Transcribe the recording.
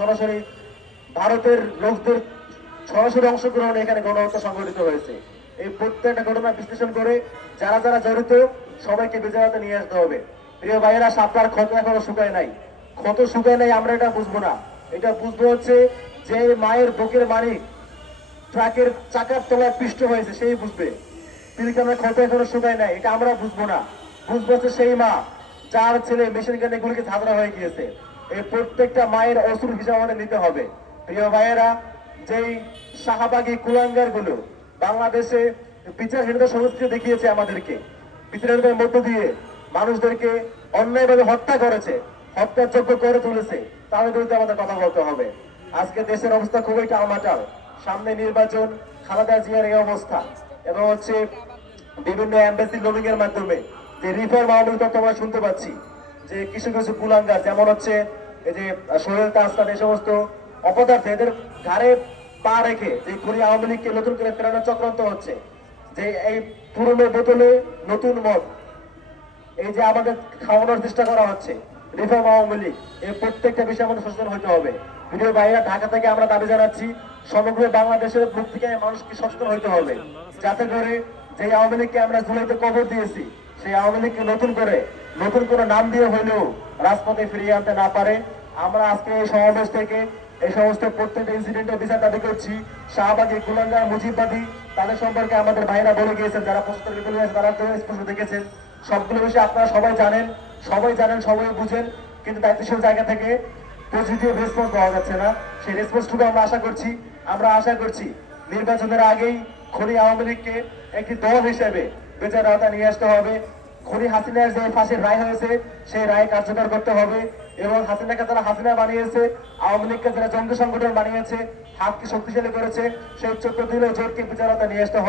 সরাসরি ভারতের লোকদের সরাসরি অংশগ্রহণে এখানে গণহত্যা সংঘটিত হয়েছে। এই প্রত্যেকটা ঘটনা বিশ্লেষণ করে যারা যারা জড়িত সবাইকে বিচারাতে নিয়ে আসতে হবে। প্রিয় ভাইয়েরা, সাপলার ক্ষত এখনো শুকায় নাই। ক্ষত শুকায় নাই আমরা এটা বুঝবো না, এটা বুঝবো হচ্ছে যে মায়ের বুকের মানিক ট্রাকের চাকার তলায় পিষ্ট হয়েছে সেই বুঝবে। পিলখানার ক্ষত এখনো শুকায় নাই, এটা আমরা বুঝবো না। বুঝবো হচ্ছে সেই মা যার ছেলে মেশিন গানে গুলিকে ঝাঁঝরা হয়ে গিয়েছে। এই প্রত্যেকটা মায়ের অসুর হিসাব আমাদের নিতে হবে। প্রিয় ভাইয়েরা, যেই শাহবাগী কুলাঙ্গার গুলো বাংলাদেশে বিচারহীনতা সংস্কৃতি দেখিয়েছে আমাদেরকে, বিচারহীনতার মধ্য দিয়ে মানুষদেরকে অন্যায়ভাবে হত্যা করেছে, হত্যার যোগ্য করে তুলেছে, তাদের বিরুদ্ধে আমাদের কথা বলতে হবে। আজকে দেশের অবস্থা খুবই টালমাটাল। সামনে নির্বাচন, খালেদা জিয়ার এই অবস্থা, এবং হচ্ছে বিভিন্ন এমবেসি লবিং এর মাধ্যমে যে রিফর্ম আওয়ামী লীগ আমরা শুনতে পাচ্ছি যে কিছু কিছু কুলাঙ্গার, যেমন হচ্ছে এই যে সোহেল তাসলাম, এই সমস্ত অপদার্থ এদের ঘাড়ে পা রেখে যে খুনি আওয়ামী লীগকে নতুন করে ফেরানোর চক্রান্ত হচ্ছে, যে এই পুরনো বোতলে নতুন মদ, এই যে আমাদের খাওয়ানোর চেষ্টা করা হচ্ছে রিফর্ম আওয়ামী লীগ, এই প্রত্যেকটা বিষয়ে আমাদের সচেতন হতে হবে। প্রিয় ভাইরা, ঢাকা থেকে আমরা দাবি জানাচ্ছি সমগ্র বাংলাদেশের মুখ থেকে মানুষকে সচেতন হতে হবে, যাতে করে যে আওয়ামী লীগকে আমরা জুলাইতে কবর দিয়েছি সেই আওয়ামী লীগকে নতুন করে নাম দিয়ে হইলেও রাজপথে ফিরিয়ে আনতে না পারে। আমরা আজকে এই সমাবেশ থেকে এই সমস্ত প্রত্যেকটা ইনসিডেন্টের বিচার দাবি করছি। শাহবাগী কুলাঙ্গার মুজিববাদী তাদের সম্পর্কে আমাদের ভাইরা বলে গিয়েছেন, যারা 75 বলে গেছেন তারা তো স্পষ্ট দেখেছেন। সবগুলো বিষয়ে আপনারা সবাই জানেন, সবাই বুঝেন, কিন্তু দায়িত্বশীল জায়গা থেকে পজিটিভ রেসপন্স পাওয়া যাচ্ছে না। সেই রেসপন্সটুকু আমরা আশা করছি নির্বাচনের আগেই খনি আওয়ামী লীগকে একটি দল হিসেবে বিচার আওতায় নিয়ে আসতে হবে। খনি হাসিনার যে ফাঁসির রায় হয়েছে সেই রায় কার্যকর করতে হবে, এবং হাসিনাকে যারা হাসিনা বানিয়েছে, আওয়ামী লীগকে যারা জঙ্গি সংগঠন বানিয়েছে, হাতকে শক্তিশালী করেছে, সেই চক্র দিলে জোরকে বিচার আওতায় নিয়ে আসতে হবে।